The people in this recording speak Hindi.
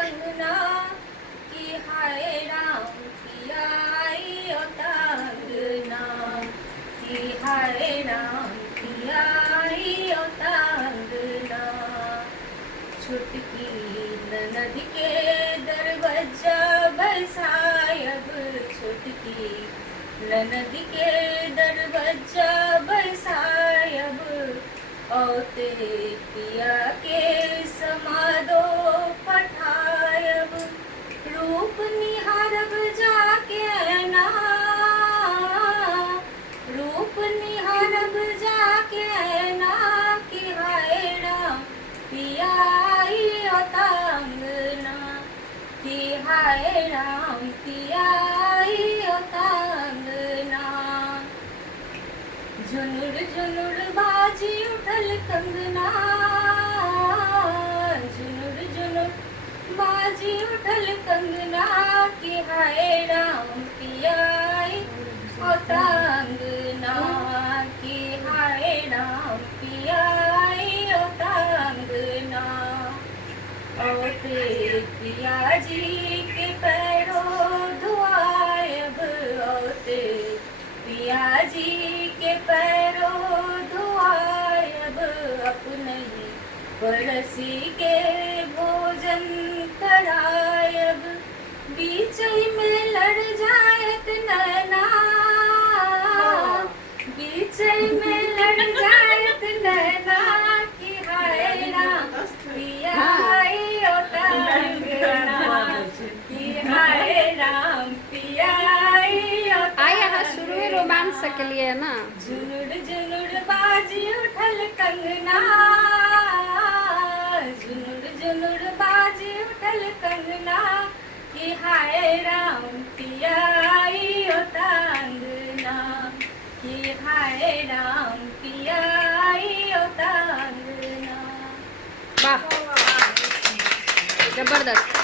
कंगना कि हाय राम पिया आई अंगना कि हाय राम पिया आई अंगना। छुटकी ननद के दरवाजा बरसायब, छुटकी ननद के दरवाजा बरसायब, औते पिया के समादो पठायब। रूप निहारब जाके ना, रूप निहारब जाके ना कि हाय राम पिया आई अंगना कि हाय राम पिया आई अंगना। झुनुर झुनुर बाजी उठल कंगना, झुनुर झुनुर बाजी उठल कंगना कि हाय राम पिया आई अंगना कि हाय राम पिया आई अंगना। औते पिया जी के पैरों धुआयब, औते पिया जी के पैरों धुआयब, अपने परसी के भोजन करायब। बीच में लड़ जायत नैना, बीच में लड़ जायत नैना कि हाय राम पिया आई अंगना कि हाय राम पिया आई यहाँ शुरू ही रोमांस के लिए ना। झुनुर झुनुर बाजी उठल कंगना, झुनुर झुनुर बाजी उठल कंगना कि हाय राम पिया आई अंगना कि हाय राम पिया आई अंगना। वाह, जबरदस्त।